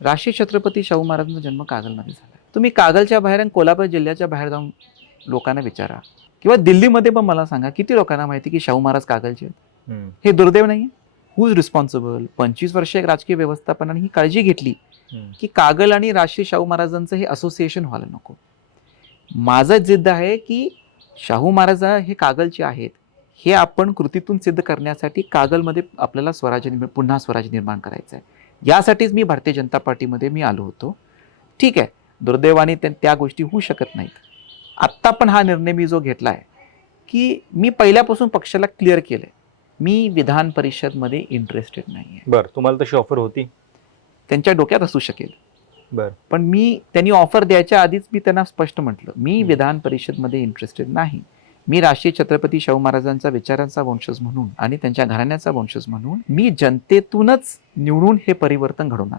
राष्ट्रीय छत्रपती शाहू महाराजांचा जन्म कागलमध्ये झाला. तुम्ही कागलच्या बाहेर आणि कोल्हापूर जिल्ह्याच्या बाहेर जाऊन लोकांना विचारा. किंवा दिल्लीमध्ये पण मला सांगा किती लोकांना माहिती की शाहू महाराज कागलचे आहेत. हे दुर्दैव नाही हु इज रिस्पॉन्सिबल पंचवीस वर्ष एक राजकीय व्यवस्थापनाने ही काळजी घेतली. की कागल आणि राष्ट्रीय शाहू महाराजांचं हे असोसिएशन व्हायला नको. माझं जिद्द आहे की शाहू महाराज हे कागलचे आहेत हे आपण कृतीतून सिद्ध करण्यासाठी कागलमध्ये आपल्याला स्वराज्य पुन्हा स्वराज्य निर्माण करायचं आहे यासाठीच मी भारतीय जनता पार्टीमध्ये मी आलो होतो. ठीक आहे. दुर्दैवाने त्या त्या गोष्टी होऊ शकत नाहीत. आत्ता पण हा निर्णय मी जो घेतला आहे की मी पहिल्यापासून पक्षाला क्लिअर केलं आहे मी विधान परिषदमध्ये इंटरेस्टेड नाही आहे बर तुम्हाला तशी ऑफर होती? त्यांच्या डोक्यात असू शकेल. बर. पण मी त्यांनी ऑफर द्यायच्या आधीच मी त्यांना स्पष्ट म्हटलं. मी. विधान परिषदमध्ये इंटरेस्टेड नाही. मी राष्ट्रीय छत्रपती शाहू महाराजांचा विचारांचा वंशज म्हणून आणि त्यांच्या घराण्याचा वंशज म्हणून मी जनतेतूनच निवडून हे परिवर्तन घडवणार.